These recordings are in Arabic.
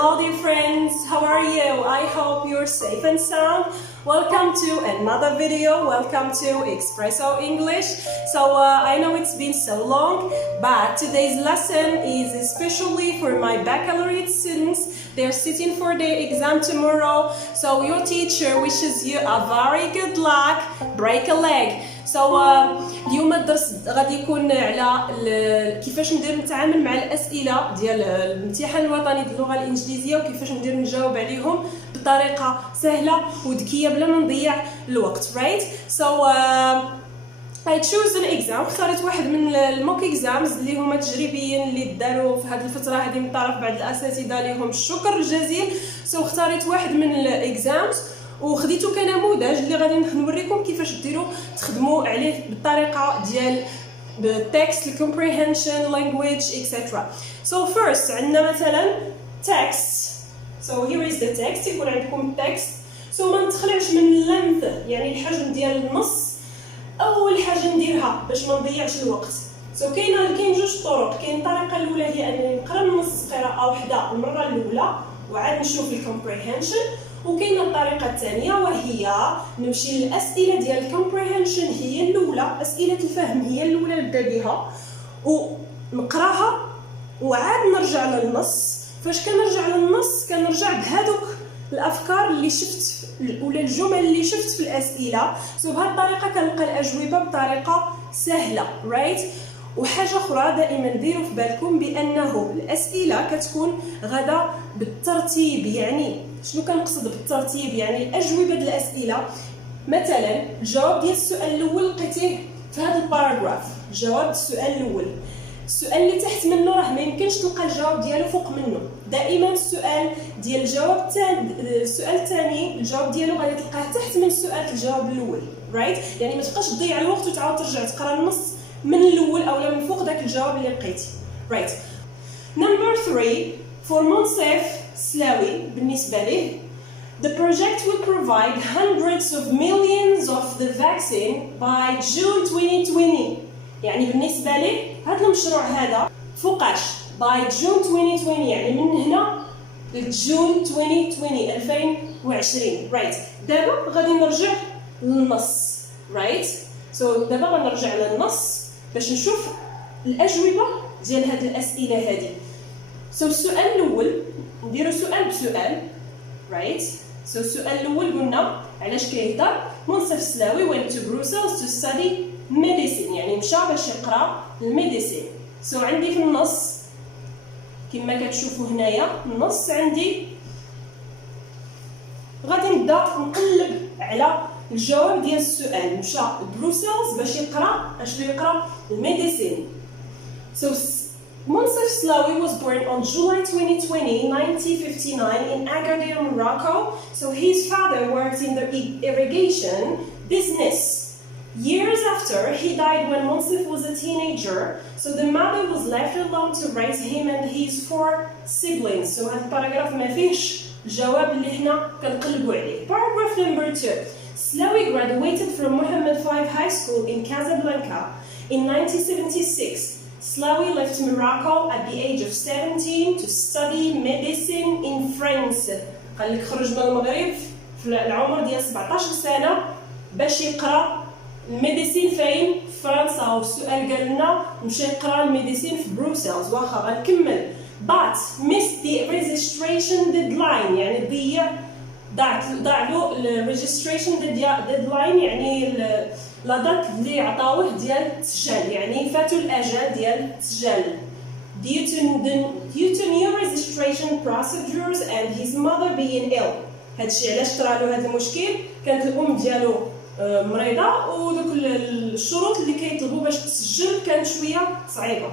Hello dear friends, how are you? I hope you're safe and sound. Welcome to another video, welcome to Espresso English. So I know it's been so long, but today's lesson is especially for my baccalaureate students. They're sitting for their exam tomorrow, so your teacher wishes you a very good luck. Break a leg. So اليوم الدرس غادي يكون على كيفاش ندير نتعامل مع الأسئلة ديال الامتحان الوطني ديال اللغة الإنجليزية وكيفاش ندير نجاوب عليهم بطريقة سهلة وذكية بلا ما نضيع الوقت, right? So I choose an exam. اختاريت واحد من الموك اكزامز اللي هما تجريبيين اللي داروا في هذه الفترة هذه من طرف بعض الأساتذة لهم الشكر الجزيل. So اختاريت واحد من الاكزامز وخديته كنموذج اللي غادي نوريكم كيفاش ديروا تخدموا عليه بالطريقه ديال التكست الكومبريهنشن لانجويج etc. So first عندنا مثلا text. So here is the text. يكون عندكم text. So ما نتخلعش من اللينث يعني الحجم ديال النص. اول حاجه نديرها باش ما نضيعش الوقت. So كاين جوج طرق. كاين الطريقه الاولى هي انني نقرا النص قراءه واحده المره الاولى وعاد نشوف الكومبريهنشن. وكاينه الطريقه الثانيه وهي نمشي للاسئله ديال الكومبريهنشن هي الاولى, اسئله الفهم هي الاولى نبدا بها ونقراها وعاد نرجع للنص. فاش كنرجع للنص كنرجع بهذوك الافكار اللي شفت ولا الجمل اللي شفت في الاسئله. سو بهذه الطريقه كنلقى الاجوبه بطريقه سهله, رايت؟ وحاجه اخرى دائما ديروا في بالكم بانه الاسئله كتكون غدا بالترتيب. يعني شنو كنقصد بالترتيب؟ يعني الاجوبه ديال الاسئله مثلا الجواب ديال السؤال الاول لقيتيه في هذا الباراجراف, جواب السؤال الاول. السؤال اللي تحت منه راه ما يمكنش تلقى الجواب ديالو فوق منه. دائما السؤال ديال الجواب الثاني, السؤال الثاني الجواب ديالو غادي تلقاه تحت من سؤال الجواب الاول, رايت؟ يعني ما تبقاش تضيع الوقت وتعاود ترجع تقرا النص من الاول اولا من فوق داك الجواب اللي لقيتي, رايت؟ نمبر 3 for منصف سلاوي بالنسبه ليه the project will provide hundreds of millions of the vaccine by June 2020. يعني بالنسبه ليه هذا المشروع هذا فوقاش by June 2020 يعني من هنا لجون 2020 رايت. دابا غادي نرجع للنص, رايت؟ سو دابا غنرجع للنص باش نشوف الاجوبه ديال هاد الاسئله هذه. سو السؤال الاول نديرو سؤال بسؤال, رايت؟ سو السؤال الاول قلنا علاش كيهضر منصف سلاوي went to Brussels to study medicine, يعني مشى باش يقرا الميديسين. سو عندي في النص كما كتشوفوا هنايا النص عندي غادي نبدا نقلب على الجواب ديال السؤال. مشى لبروسلز باش يقرا الميديسين. So Monsef Slawi was born on July 2020, 1959 in Agadir, Morocco. So his father worked in the irrigation business. Years after, he died when Monsef was a teenager. So the mother was left alone to raise him and his 4 siblings. So هذا الباراجراف ما فيهش الجواب اللي حنا كنقلبوا عليه. Paragraph number 2. Slawi graduated from Mohammed V High School in Casablanca in 1976. Slawi left Morocco at the age of 17 to study medicine in France. قال لك خرج من المغرب في العمر ديال 17 سنة باش يقرا الميديسين فين؟ في فرنسا. والسؤال قال لنا مشى يقرا الميديسين في بروسلز. واخا غنكمل. But missed the registration deadline, يعني ضاع له الريجستريشن ديدلاين يعني لا دات اللي عطاوه ديال التسجيل, يعني فاتوا الاجال ديال التسجيل. due to new registration procedures and his mother being ill. هادشي علاش طرا له هذا المشكل, كانت الام ديالو مريضه ودوك الشروط اللي كيطلبوا باش تسجل كانت شويه صعيبه.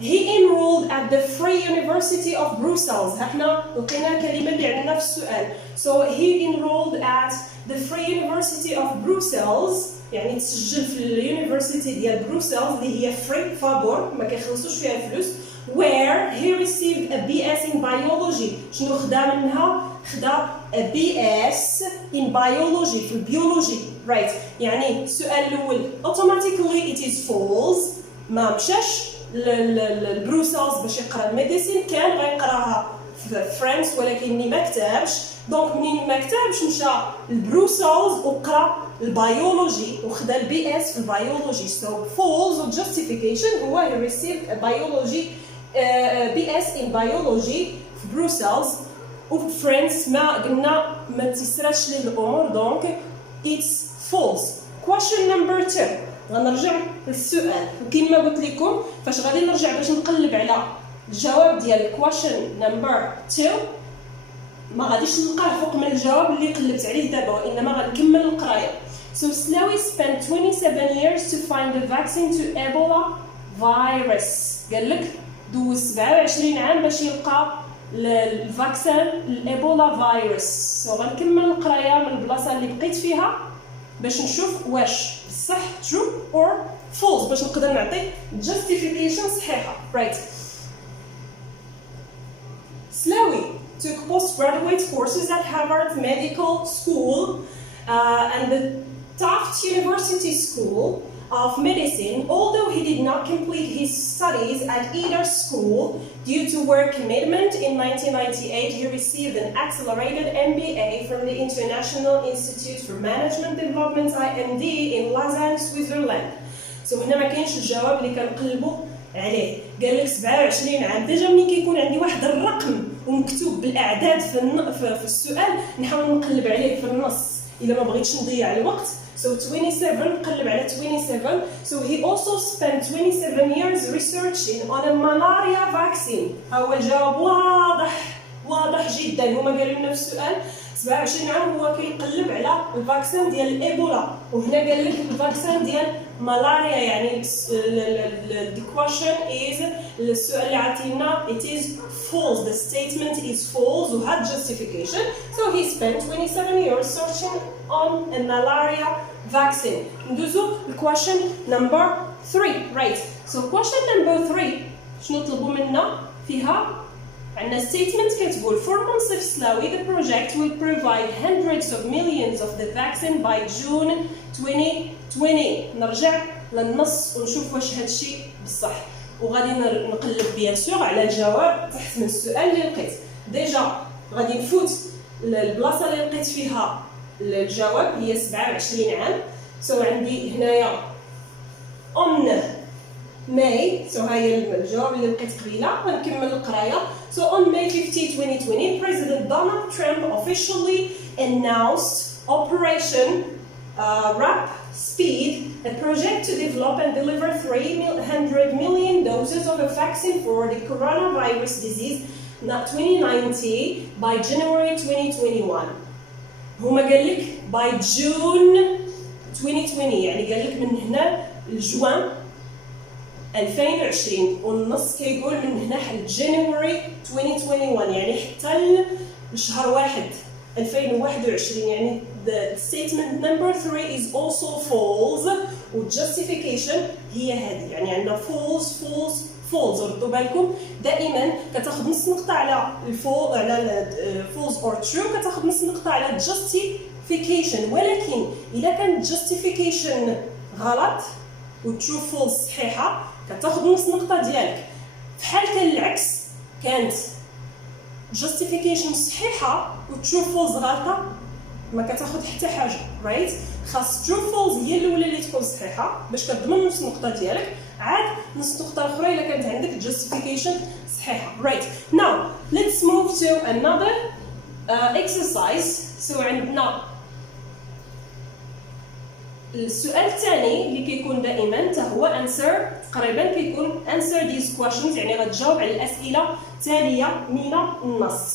He enrolled at the Free University of Brussels. احنا لقينا الكلمه اللي عندنا في السؤال. So he enrolled at the Free University of Brussels, يعني تسجل في اليونيفرسيتي ديال بروسلز اللي هي فري فابور ما كيخلصوش فيها الفلوس. Where he received a BS in biology. شنو خدا منها؟ خدا a BS in biology في البيولوجي, right? يعني السؤال الاول automatically it is false, ما مشاش لبروسلز باش يقرا الميديسين, كان غيقراها في فرنسا ولكني ما كتبش. دونك منين ما كتبش مشى لبروسلز وقرا البيولوجي وخدا البي اس في البيولوجي. سو فولز والجاستيفيكيشن هو he received a biology بي اس in biology في بروسلز وفي فرنسا ما قلنا ما تيسراتش ليه الامور. دونك it's false. question number 2 غنرجع للسؤال وكما قلت لكم فاش غادي نرجع باش نقلب على الجواب ديال question number 2 ما غاديش نلقاه فوق من الجواب اللي قلبت عليه دابا وانما غنكمل القرايه. So Slawi spent 27 years to find a vaccine to Ebola virus. قال لك دوز 27 عام باش يلقى الفاكسين الإيبولا فيروس. سو غنكمل القرايه من البلاصه اللي بقيت فيها باش نشوف واش بصح true or false باش نقدر نعطي justification صحيحه. right. Slawi took postgraduate courses at Harvard Medical School and the Tufts University School of Medicine. Although he did not complete his studies at either school due to work commitment, in 1998 he received an accelerated MBA from the International Institute for Management Development IMD in Lausanne, Switzerland. So هنا ما كاينش الجواب اللي كنقلبوا عليه. قال لك 27 عام ديجا ملي كيكون عندي واحد الرقم ومكتوب بالاعداد في السؤال نحاول نقلب عليه في النص الا ما بغيتش نضيع الوقت. So 27 نقلب على 27. So he also spent 27 years researching on a malaria vaccine. هو الجواب واضح جدا. هما قالوا لنا في السؤال 27 عام هو كيقلب على الفاكسين ديال الايبولا وهنا قال لك الفاكسين ديال ملاريا. يعني the question is السؤال اللي عطينا it is false. The statement is false وهاد justification. So he spent 27 years searching on a malaria vaccine. ندوزو question number 3. right. So question number 3 شنو طلبوا منا فيها؟ عندنا statement كتقول for Monsif Slawi the project will provide hundreds of millions of the vaccine by June 2020. نرجع للنص ونشوف واش هادشي بصح وغادي نقلب بيان سور على الجواب تحت من السؤال اللي لقيت. ديجا غادي نفوت البلاصه اللي لقيت فيها الجواب هي 27 عام. سو عندي هنايا on May. So هاي الجواب اللي لقيت قبيله ونكمل القرايه. So on May 15, 2020, President Donald Trump officially announced Operation Warp Speed, a project to develop and deliver 300 million doses of a vaccine for the coronavirus disease 2019 by January 2021. هما قال لك by June 2020 يعني قال لك من هنا لجوان 2020 والنص كيقول من هنا حتى جانوري 2021 يعني حتى لشهر 1 2021. يعني the statement number 3 is also false والjustification هي هذه. يعني عندنا false ردوا بالكم دائما كتاخذ نص نقطه على false or true كتاخذ نص نقطه على justification. ولكن اذا كان justification غلط و true false صحيحه كتاخذ نص نقطه ديالك. في حال كان العكس كانت justification صحيحه و true false غلطه ما كتاخذ حتى حاجه. right. خاص true false هي الاولى اللي تكون صحيحه باش كتضمن نص نقطه ديالك عاد نص نقطه اخرى الا كانت عندك justification صحيحه. right. now let's move to another exercise. so عندنا السؤال الثاني اللي كيكون دائما حتى هو answer تقريبا كيكون answer these questions يعني غتجاوب على الاسئله التاليه من النص.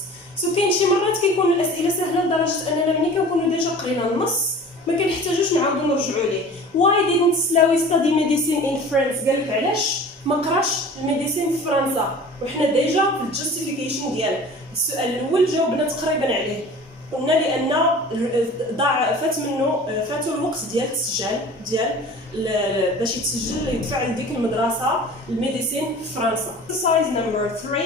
كاين شي مرات كيكون الاسئله سهله لدرجه اننا ملي كنكونوا ديجا قرينا النص ما كنحتاجوش نعاودو نرجعوا ليه. why didn't Slawi study medicine in France؟ قال لك علاش ما قراش الميديسين في فرنسا وحنا ديجا في الجاستيفيكيشن ديال السؤال الاول جاوبنا تقريبا عليه. قلنا لان فاتو الوقت ديال التسجيل ديال باش يتسجل يدفع لديك المدرسه الميديسين في فرنسا. exercise number 3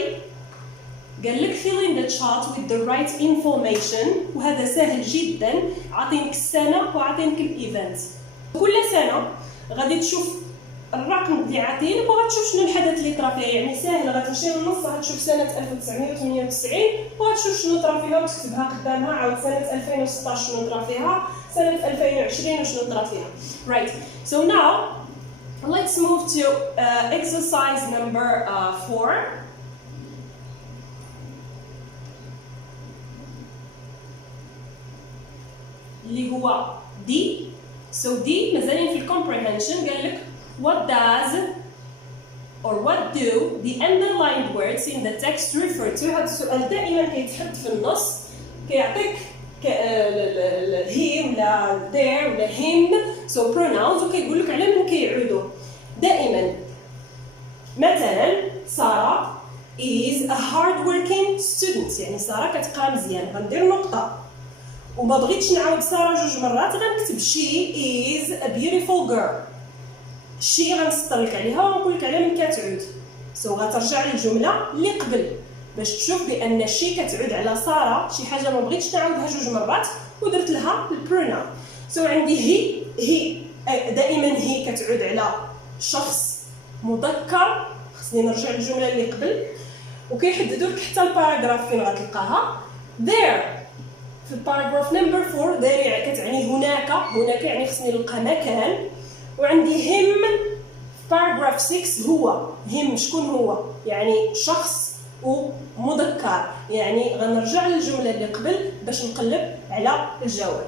قال لك fill in the chart with the right information وهذا سهل جدا. عاطينك السنه وعاطينك الايفنت. كل سنه غادي تشوف الرقم اللي عاطينك وغتشوف شنو الحدث اللي طرا فيها. يعني ساهل غتمشي للنص غتشوف سنة 1998 وغتشوف شنو طرا فيها وتكتبها قدامها، عاود سنة 2016 شنو طرا فيها، سنة 2020 وشنو طرا فيها. Right. So now let's move to exercise number 4. اللي هو دي. So دي مازالين في الكومبريهنشن. قال لك what does or what do the underlined words in the text refer to. هذا السؤال دائما كيتحط في النص، كيعطيك he ولا there ولا him so pronouns وكيقول لك على من كيعودوا دائما. مثلا سارة is a hard working student، يعني سارة كتقرا مزيان، غندير نقطة وما بغيتش نعاود سارة جوج مرات غنكتب she is a beautiful girl. she غنسطر لك عليها ونقول لك على من كتعود. سو غترجع للجملة اللي قبل باش تشوف بان she كتعود على سارة، شي حاجة ما بغيتش نعاودها جوج مرات ودرت لها البرونون. سو عندي هي دائما هي كتعود على شخص مذكر، خصني نرجع للجملة اللي قبل وكيحددوا لك حتى الباراغراف فين غتلقاها. there في الباراغراف نمبر 4 there كتعني هناك يعني خصني نلقى مكان. وعندي him في باراغراف 6 هو him شكون هو، يعني شخص ومذكر، يعني غنرجع للجملة اللي قبل باش نقلب على الجواب.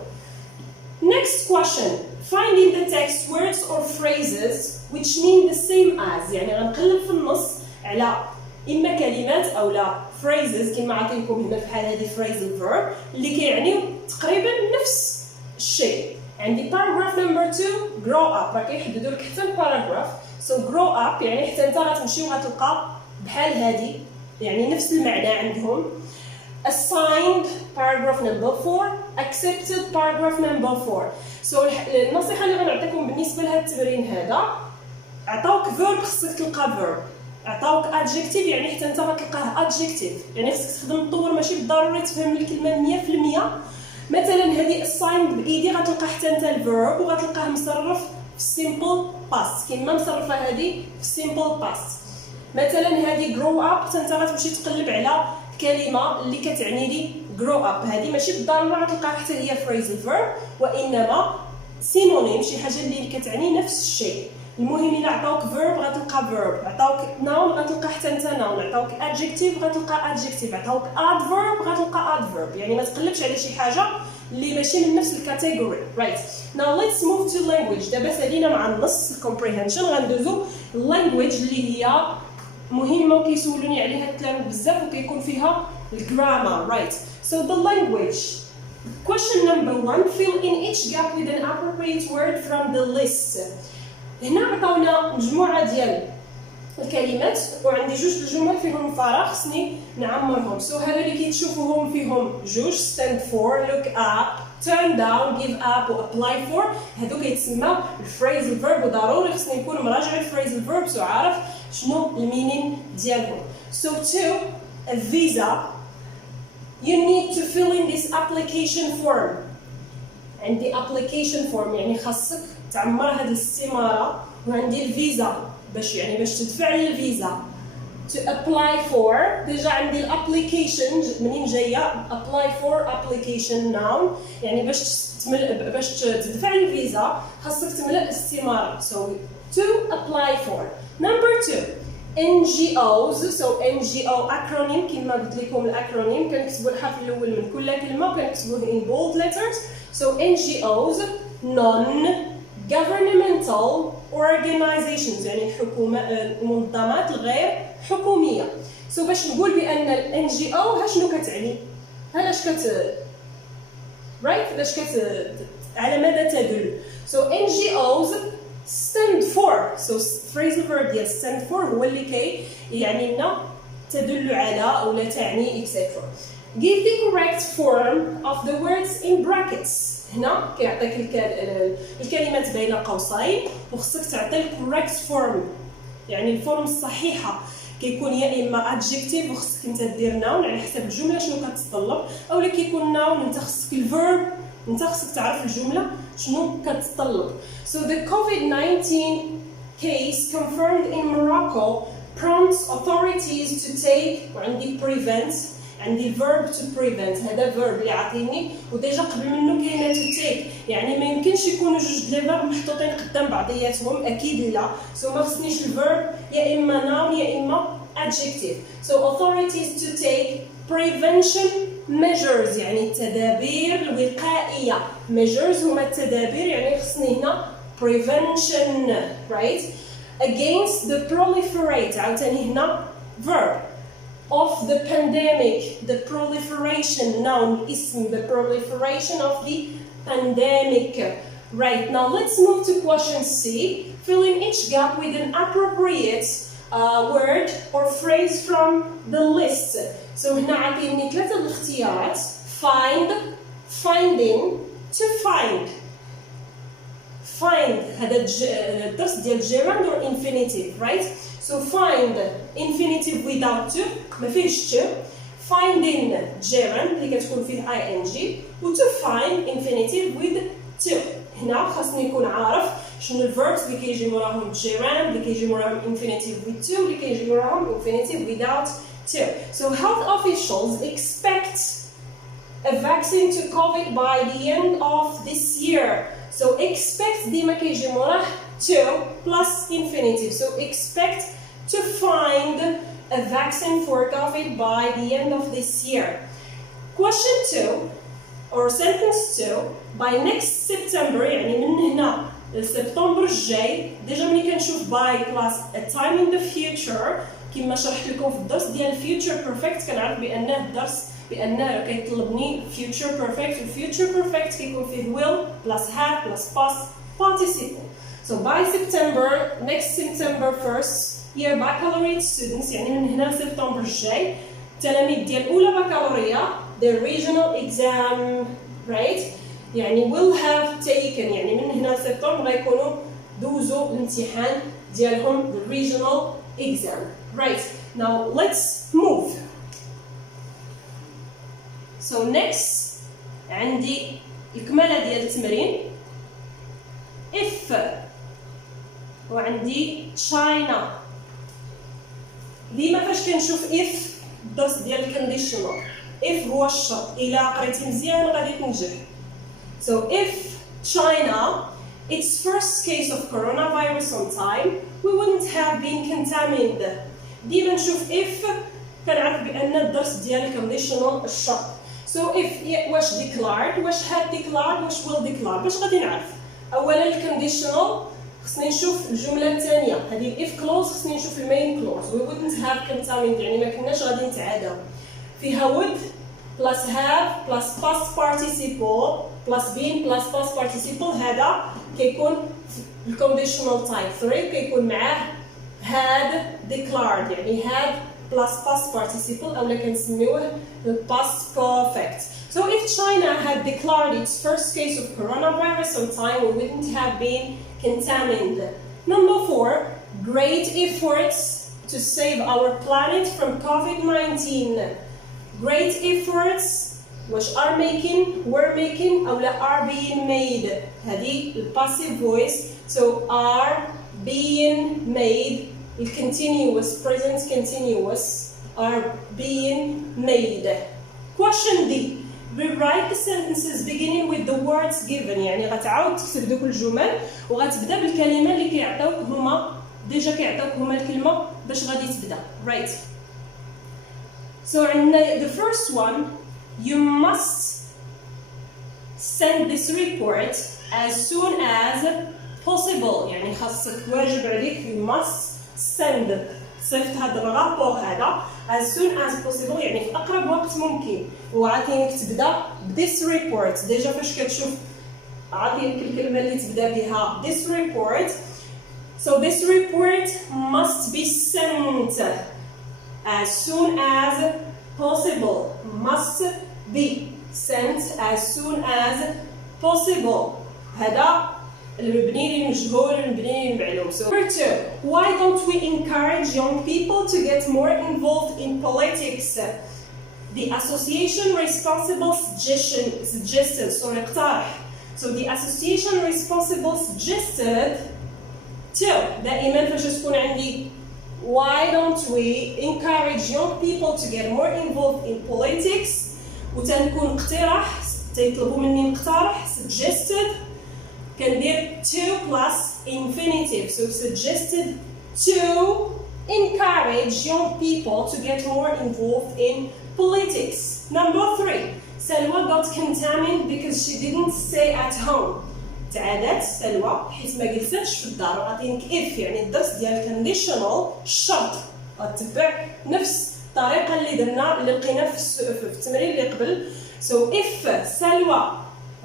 Next question. Find in the text words or phrases which mean the same as. يعني غنقلب في النص على إما كلمات أو لا phrases كما عطيتكم هنا في حال هذه phrasal verb اللي كيعنيو تقريبا نفس الشيء. عندي paragraph number 2 grow up، راه كيحددوا لك حتى الباراغراف. so grow up يعني حتى انت غتمشي وغتلقى بحال هذه يعني نفس المعنى عندهم. assigned paragraph number 4 accepted paragraph number 4. so النصيحه اللي غنعطيكم بالنسبه لهذا التمرين هذا، عطاوك verb خصك تلقى verb، عطاوك adjective يعني حتى انت غتلقاه adjective، يعني خصك تخدم تطور ماشي بالضروري تفهم الكلمه 100%. مثلا هذه assigned بايدي غتلقى حتى انت الverb وغتلقاه مصرف في simple past كما مصرفه هذه في simple past. مثلا هذه grow up انت غتمشي تقلب على الكلمه اللي كتعني لي grow up، هذه ماشي بالضروره غتلقاها حتى هي phrasal verb وانما synonym شي حاجه اللي كتعني نفس الشيء. المهم الا عطاوك verb غتلقى verb، عطاوك noun غتلقى حتى انت noun، عطاوك adjective غتلقى adjective، عطاوك adverb غتلقى adverb، يعني ما تقلبش على شي حاجه اللي ماشي من نفس الكاتيجوري. right now let's move to language. دابا سالينا مع النص comprehension، غندوزو language اللي هي مهمه وكيسولوني عليها التلاميذ بزاف وكيكون فيها الجرامر. right so the language question number 1 fill in each gap with an appropriate word from the list. هنا عطاونا مجموعه ديال الكلمات وعندي جوج الجمل فيهم فراغ خصني نعمرهم. سو هذا اللي كتشوفوهم فيهم جوج stand for look up turn down give up و apply for، هادو كيتسمى الفريزل فيرب وضروري خصني نكون مراجع الفريزل فيربس وعارف شنو المينين ديالهم. so to a visa you need to fill in this application form. عندي application form يعني خاصك تعمر هذه الاستماره، وعندي الفيزا باش تدفع للفيزا. to apply for ديجا عندي الابليكيشن منين جايه apply for application noun، يعني باش تدفع للفيزا خاصك تملأ الاستماره. so to apply for. number 2 NGOs. so NGO acronym كما قلت لكم الاكرونيم كنكتبوا الحرف الاول من كل كلمه وكنكتبوه in bold letters. so NGOs non governmental organizations يعني المنظمات الغير حكوميه. سو باش نقول بان ال NGO ها شنو كتعني، علاش على ماذا تدل. so NGOs stand for. so phrasal verb ديال stand for هو اللي يعني لنا تدل على او لا تعني etc. give the correct form of the words in brackets. هنا كيعطيك الكلمات بين قوسين وخصك تعطي الكوريكت فورم، يعني الفورم الصحيحه كيكون يا اما adjective وخصك انت دير noun على حسب الجمله شنو كتطلب، اولا كيكون noun انت خصك الفيرب انت خصك تعرف الجمله شنو كتطلب. so the COVID-19 case confirmed in Morocco prompts authorities to take وعندي prevent عندي verb to prevent هذا verb اللي يعطيني وديجا قبل منه كاينه to take يعني ما يمكنش يكونوا جوج لي verb محطوطين قدام بعضياتهم اكيد لا سو ما خصنيش الverb يا اما noun يا اما adjective so authorities to take prevention measures يعني التدابير الوقائيه measures هما التدابير يعني خصني هنا prevention right against the proliferate عاوتاني هنا verb of the pandemic the proliferation noun اسم the proliferation of the pandemic right now let's move to question C fill in each gap with an appropriate word or phrase from the list so هنا عطيني ثلاثة الاختيارات find finding to find find هذا الدرس ديال gerund or infinitive right so find infinitive without to ما فيهش to finding gerund اللي كتكون فيه ing و to find infinitive with to هنا خاصني نكون عارف شنو الverbs اللي كيجي موراهم gerund اللي كيجي موراهم infinitive with to اللي كيجي موراهم infinitive without to so health officials expect a vaccine to COVID by the end of this year so expect ديما كيجي موراه to plus infinitive so expect to find a vaccine for COVID by the end of this year. Question 2 or sentence 2 by next September يعني من هنا لسبتمبر الجاي ديجا ملي كنشوف by plus a time in the future كما شرحت لكم في الدرس ديال future perfect كنعرف بأنه الدرس بأنه كيطلبني future perfect و future perfect كيكون فيه will plus have plus past participle. So by September next September 1st year baccalaureate students يعني من هنا لسبتمبر الجاي التلاميذ ديال اولى بكالوريا their regional exam right يعني will have taken يعني من هنا لسبتمبر غيكونوا دوزوا الامتحان ديالهم the regional exam right now let's move so next عندي الكمالة ديال التمرين if وعندي China ديما فاش كنشوف if الدرس ديال الكونديشنال if هو الشرط الى قريتي مزيان غادي تنجح so if China its first case of coronavirus on time we wouldn't have been contaminated ديما نشوف if كنعرف بان الدرس ديال الكونديشنال الشرط so if واش declared واش had declared واش will declare باش غادي نعرف اولا الكونديشنال خصني نشوف الجمله الثانيه هذه if clause خصني نشوف المين clause we wouldn't have contaminated يعني ما كناش غادي نتعاداو فيها would plus have plus past participle plus been plus past participle هذا كيكون الكونديشنال تايب 3 كيكون معاه had declared يعني had plus past participle اولا كنسميوه past perfect so if China had declared its first case of coronavirus on time we wouldn't have been contaminated. Number 4, great efforts to save our planet from COVID-19. Great efforts which are making, were making أو لا are being made. هذه passive voice so are being made the continuous present continuous are being made. Question D. Rewrite the sentences beginning with the words given يعني غتعاود تكتب دوك الجمل وغتبدا بالكلمه اللي كيعطيوك هما ديجا كيعطيوك هما الكلمه باش غادي تبدا right so عندنا the first one you must send this report as soon as possible يعني خاصك واجب عليك you must send صيفط هذا الرابور هذا as soon as possible يعني في أقرب وقت ممكن وعاطينك تبدا this report ديجا فاش كتشوف عاطينك الكلمة اللي تبدا بها this report so this report must be sent as soon as possible must be sent as soon as possible هذا المبني للمجهول المبني للمعلوم. So number 2, why don't we encourage young people to get more involved in politics? The association responsible suggested, so اقترح. So the association responsible suggested 2 دائما فاش تكون عندي why don't we encourage young people to get more involved in politics وتنكون اقتراح تيطلبوا مني نقترح suggested كندير to plus infinitive so suggested to encourage young people to get more involved in politics. Number 3 Salwa got contaminated because she didn't stay at home. تعادت سلوى حيت ما جلستش في الدار. غادينك if يعني الدرس ديال conditional الشرط غتبع نفس الطريقه اللي درنا اللي لقينا في التمرين اللي قبل. so if سلوى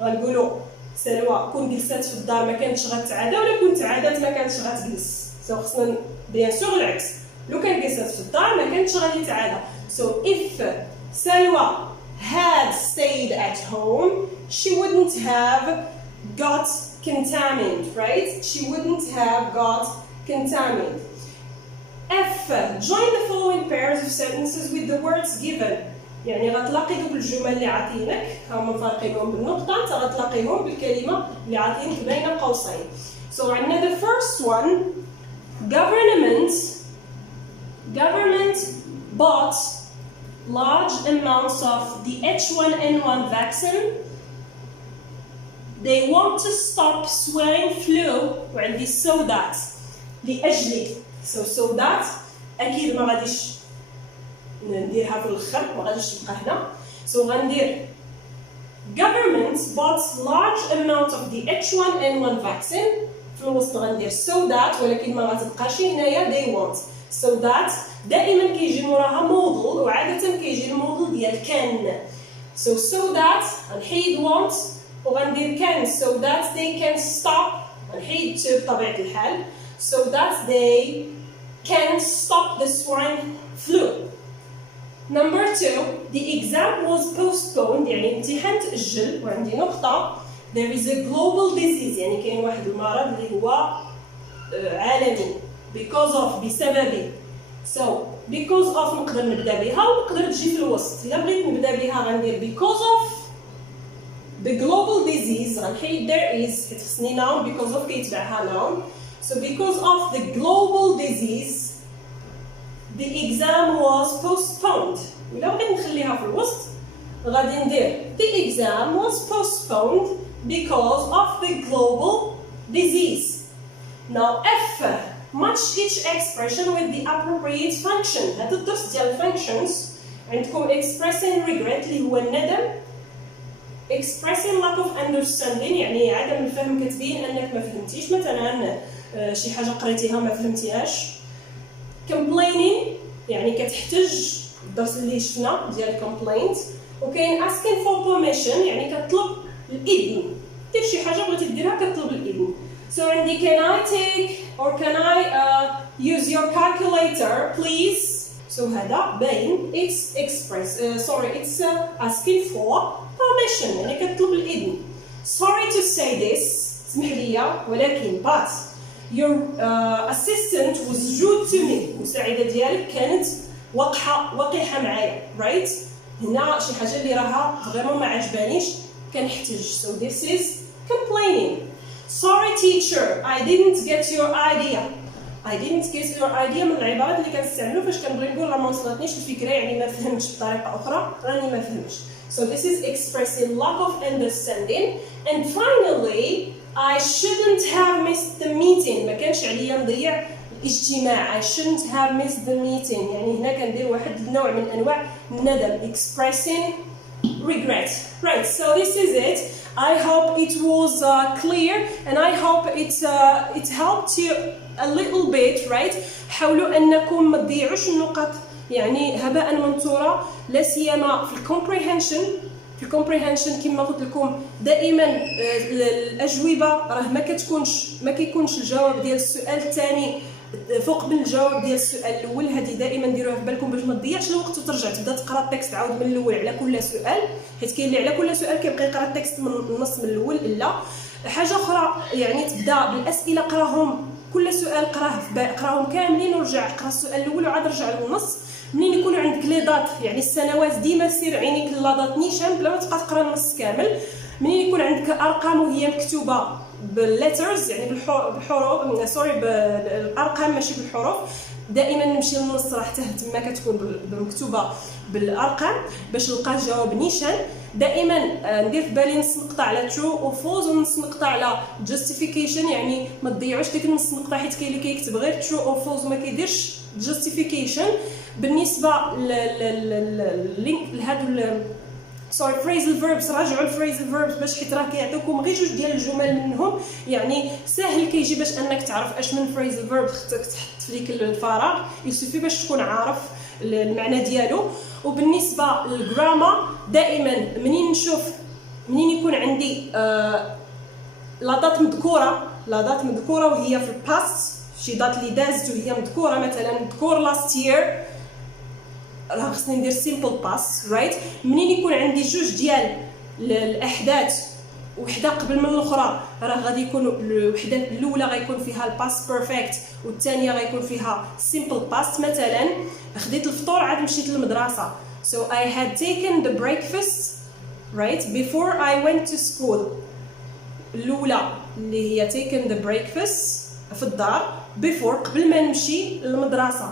غنقولوا سلوى كون جلست في الدار ما كانتش غتعادى ولا كون تعادت ما كانتش غتجلس. so خصنا بيان سور العكس لو كان جلست في الدار ما كانتش غادي تعادى. so if سلوى had stayed at home she wouldn't have got contaminated, right? She wouldn't have got contaminated. F. Join the following pairs of sentences with the words given. يعني غتلاقي دوك الجمل اللي عاطينك هما فارقينهم بالنقطة انت غتلاقيهم بالكلمة اللي عاطينك بين قوسين. So عندنا the first one government bought large amounts of the H1N1 vaccine. They want to stop swine flu وعندي so that لأجل so that أكيد ما غاديش نديرها في الآخر ما غاديش تبقى هنا. so غندير government bought large amount of the H1N1 vaccine في الوسط غندير so that ولكن ما غتبقاش هنايا they want so that دائما كيجي موراها موديل وعادة كيجي الموديل ديال كان. so that غنحيد want وغندير can so that they can stop غنحيد to بطبيعة الحال so that they can stop the swine flu. Number 2 the exam was postponed يعني الامتحان تأجل وعندي نقطة there is a global disease يعني كاين واحد المرض اللي هو عالمي because of بسبب so because of نقدر نبدا بها ونقدر تجي في الوسط. إلا بغيت نبدا بها غندير because of the global disease غنحيد there is حيت خصني noun because of كيتبعها noun. so because of the global disease the exam was postponed. ولا بغيت نخليها في الوسط غادي ندير the exam was postponed because of the global disease. now F match each expression with the appropriate function. هذا الدرس ديال functions عندكم expressing regret اللي هو الندم expressing lack of understanding يعني عدم الفهم كتبين انك ما فهمتيش مثلا شي حاجه قريتيها ما فهمتيهاش. complaining يعني كتحتج الدرس اللي شفنا ديال complaint. وكاين asking for permission يعني كتطلب الاذن دير شي حاجه بغيتي ديرها كتطلب الاذن. so عندي can I take or can I use your calculator please. so هذا باين it's it's asking for permission يعني كتطلب الإذن. sorry to say this اسمح لي ولكن but your assistant was rude to me. المساعدة ديالك كانت وقحة معايا right. هنا شي حاجة اللي راها فريمون ما عجبانيش كنحتج so this is complaining. sorry teacher I didn't get your idea. I didn't get your idea من العبارات اللي كنستعملو فاش كنبغي نقول راه ما وصلتنيش الفكرة يعني ما فهمتش بطريقة أخرى راني ما فهمتش. so this is expressing lack of understanding. and finally I shouldn't have missed the meeting. ما كانش عليا نضيع الاجتماع. I shouldn't have missed the meeting يعني هنا كندير واحد النوع من أنواع الندم expressing regret. right so this is it. I hope it was clear and I hope it helped you a little bit right. حاولوا أنكم ما تضيعوش النقط يعني هباء منثورا لا سيما في الكومبريهنشن كما قلت لكم دائما الأجوبة راه ما كيكونش الجواب ديال السؤال الثاني فوق من الجواب ديال السؤال الاول. هذه دائما ديروها في بالكم باش ما تضيعش الوقت وترجع تبدا تقرا التكست عاود من الاول على كل سؤال حيت كاين اللي على كل سؤال كيبقى يقرا التكست من النص من الاول. لا حاجه اخرى يعني تبدا بالاسئله قراهم كل سؤال قراهم كاملين ورجع اقرا السؤال الاول وعاد رجع للنص. منين يكونوا عندك لي دات يعني السنوات ديما سير عينيك لا دات نيشان بلا ما تبقى تقرا النص كامل. منين يكون عندك ارقام وهي مكتوبه بالليترز يعني بالحروف سوري بالارقام ماشي بالحروف. دائما نمشي للنص راه حتى تما كتكون مكتوبه بالارقام باش نلقى الجواب نيشان. دائما ندير في بالي نص نقطه على ترو و فولس ونص نقطه على جاستيفيكيشن، يعني ما تضيعوش ديك النص نقطه حيت كاين اللي كيكتب غير ترو او فولس وما كيديرش جاستيفيكيشن. بالنسبه لهادو سوري phrasal verbs، راجعوا الفريزل verbs باش حيت راه كيعطيوكم غير جوج ديال الجمل منهم، يعني ساهل كيجي باش انك تعرف اش من phrasal verb خصك تحط في ديك الفراغ، يسوفي باش تكون عارف المعنى ديالو. وبالنسبه للجراما دائما منين يكون عندي لا دات مذكوره وهي في الباست، شي دات اللي دازت وهي مذكوره، مثلا مذكور لاست يير راه خصني ندير سيمبل باست رايت. منين يكون عندي جوج ديال الاحداث وحده قبل من الاخرى راه غادي يكون الوحده الاولى غيكون فيها الباست بيرفكت والثانيه غيكون فيها سيمبل باست. مثلا خديت الفطور عاد مشيت للمدرسه. So I had taken the breakfast right before I went to school. الاولى اللي هي taken the breakfast في الدار before قبل ما نمشي للمدرسه.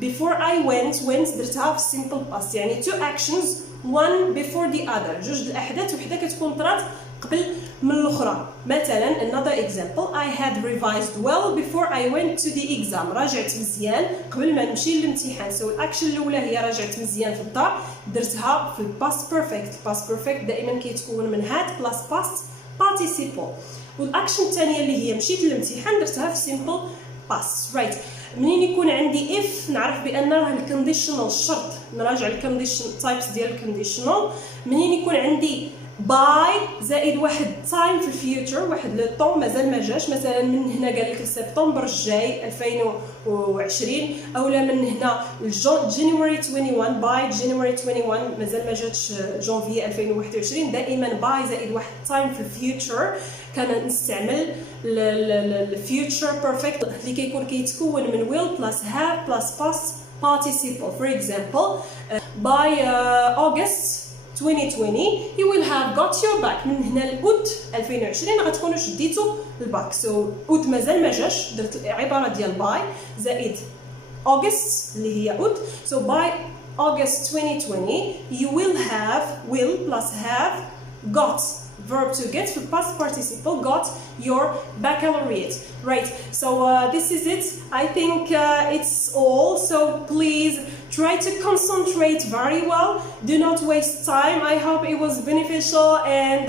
Before I went درتها في simple past، يعني two actions one before the other، جوج الأحداث وحدة كتكون طرات قبل من الأخرى. مثلا another example I had revised well before I went to the exam، راجعت مزيان قبل ما نمشي للامتحان. so الأكشن الأولى هي راجعت مزيان في الدار درتها في past perfect. past perfect دائما كيتكون من had plus past participle. والاكشن الثانيه اللي هي مشيت للامتحان درتها في simple past right. منين يكون عندي if نعرف بان راه الكونديشنال الشرط، نراجع الكونديشن تايبس ديال الكونديشنال. منين يكون عندي by زائد واحد تايم في الفيوتشر، واحد لو طون مازال ما جاش، مثلا من هنا قال لك سبتمبر الجاي 2020 اولا من هنا جانيوري 21 باي جانيوري 21 مازال ما جاتش جانفي 2021. دائما باي زائد واحد تايم في الفيوتشر كنستعمل الفيوتشر بيرفكت اللي كيكون كيتكون من will plus have plus past participle. For example by August 2020 you will have got your back. من هنا لاوت 2020 غتكونوا شديتوا الباك. سو اوت مازال ما جاش، درت العباره ديال باي زائد August اللي هي اوت. سو by August 2020 you will plus have got verb to get for past participle got your baccalaureate right. So this is it. I think it's all. So please try to concentrate very well, do not waste time. I hope it was beneficial and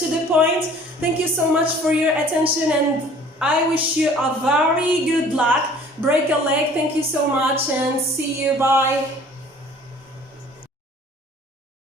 to the point. Thank you so much for your attention and I wish you a very good luck. Break a leg. Thank you so much and see you. Bye.